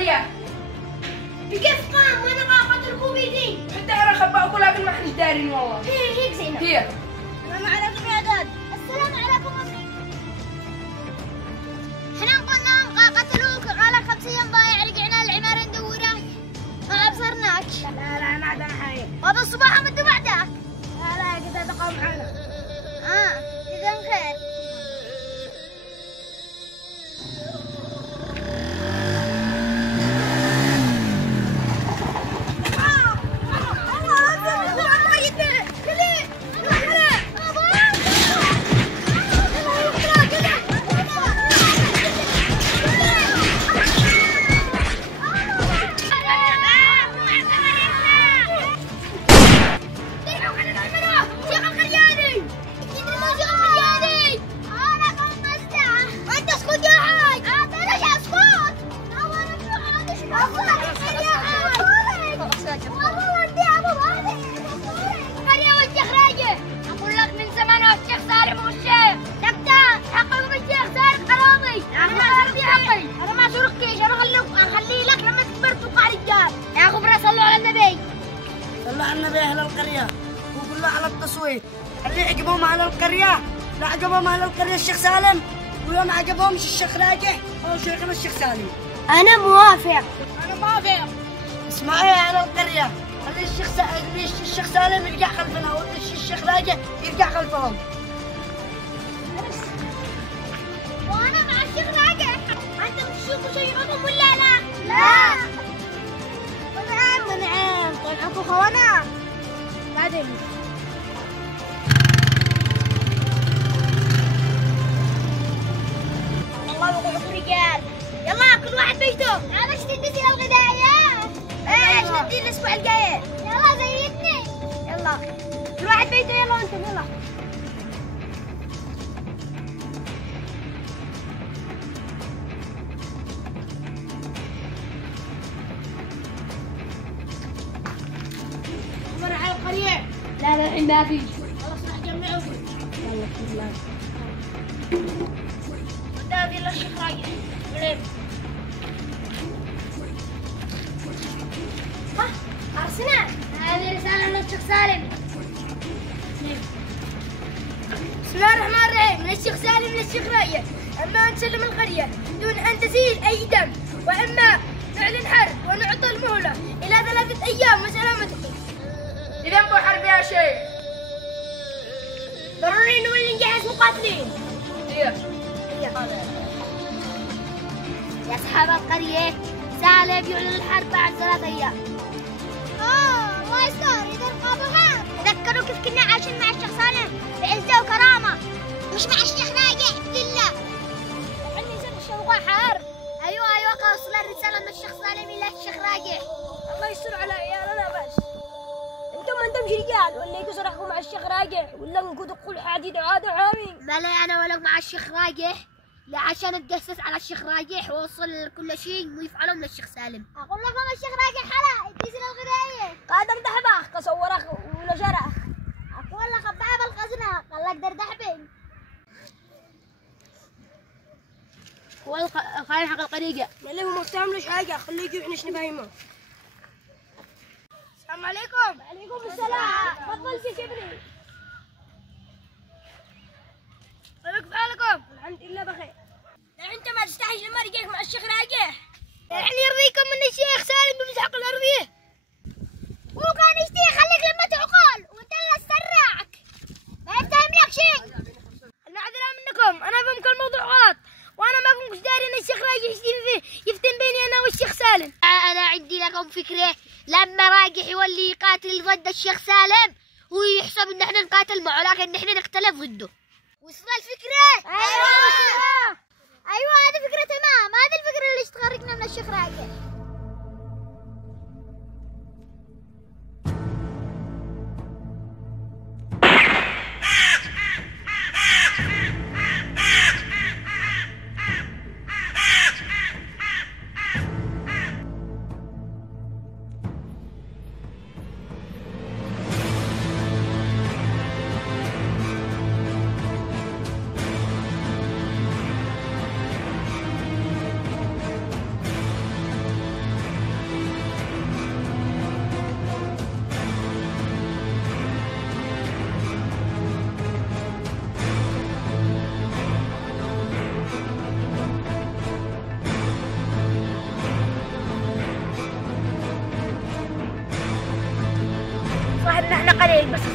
القرية. كيف قام وانا قاتلكم بيدي؟ حتى انا خبأكم لكن ما حد دارين والله. هيك زينب. هي. السلام عليكم يا داد. السلام عليكم امي. احنا قلنا قاتلوك قال 5 ايام ضايع رجعنا العمارة ندورك ما ابصرناك. لا ما عندنا حاجة. هذا الصباح مد بعدك. لا كده تقام معنا. اذا خير. صلوا على النبي أهل القرية وقول له على التصويت. اللي عجبهم أهل القرية لا عجبهم أهل القرية الشيخ سالم، ولو ما عجبهمش الشيخ راجح أو شيخنا الشيخ سالم. انا موافق. أنا موافق. اسمعوا يا أهل القرية، خلي الشيخ سالم يرجع خلفنا والشيخ راجح يرجع خلفهم. وانا مع الشيخ راجح. انتم تشوفوا شيئكم ولا لا؟ لا. نعم طلعكم خوانا بعدين. والله وقعكم رجال. يلا كل واحد بيته. انا اشتدي الغداء ايش ندي الاسبوع الجاي. يلا زيتني. يلا كل واحد بيته. يلا انتم يلا. مر على القرية. لا الحين ما في. خلاص راح جمعهم. يلا بسم الله. ودي إلا الشيخ راجح. أرسنال هذه رسالة من الشيخ سالم. بسم الله الرحمن الرحيم. من الشيخ سالم للشيخ راجح. أما أن نسلم القرية دون أن تزيل أي دم، وإما نعلن حرب ونعطي المهلة إلى 3 أيام وسلامتكم. إذا مو حرب يا شيخ. ضروري نولي نجهز مقاتلين. هي. يا أصحاب القرية، سالم يعلن الحرب بعد 3 أيام. الله يستر. إذا القابوا حرب. تذكروا كيف كنا عايشين مع الشيخ سالم بعزة وكرامة، مش مع الشيخ راجح ذلة. طبعا يصير الشوقة حرب. أيوة وصل الرسالة من الشيخ سالم إلى الشيخ راجح. الله يستر على عيالنا بس. انتم ما انتمش رجال ولا يقصر اخو مع الشيخ راجح ولا نقول قول حديد عاد حامي. بلى أنا ولو مع الشيخ راجح، لا عشان اتجسس على الشيخ راجح واوصل كل شيء ويفعلهم للشيخ سالم. اقول لكم الشيخ راجح حلا يديسنا الغدايه. قادم دحبخ كصورخ ولا شرخ. اقول لك خباها بالخزنه قال لك دردحبين. هو القائد حق القرية اللي هو ما بتعملوش حاجة خليه يجي واحنا نفهمه. السلام عليكم. وعليكم السلام. تفضل في كبري. كيف حالكم؟ الحمد لله بخير. انت ما تستحيش لما رجعك مع الشيخ راجح. الحين يرضيكم من الشيخ سالم بمسحق الارضيه. هو كان يشتي يخليك لما تعقل وانت اللي تسرعك. ما يفتهم لك شيء. المعذرة منكم، انا فهمك الموضوع غلط، وانا ما كنت داري ان الشيخ راجح يفتن بيني انا والشيخ سالم. انا عندي لكم فكرة. لما راجح يولي يقاتل ضد الشيخ سالم ويحسب ان احنا نقاتل معه، لكن احنا نختلف ضده. وصل الفكرة؟ ايوه هذه فكرة تمام. هذه الفكرة اللي تخرجنا من الشيخ راجح.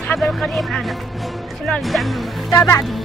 أصحاب القرية معنا عشان الدعم منهم. تابع دقيقة.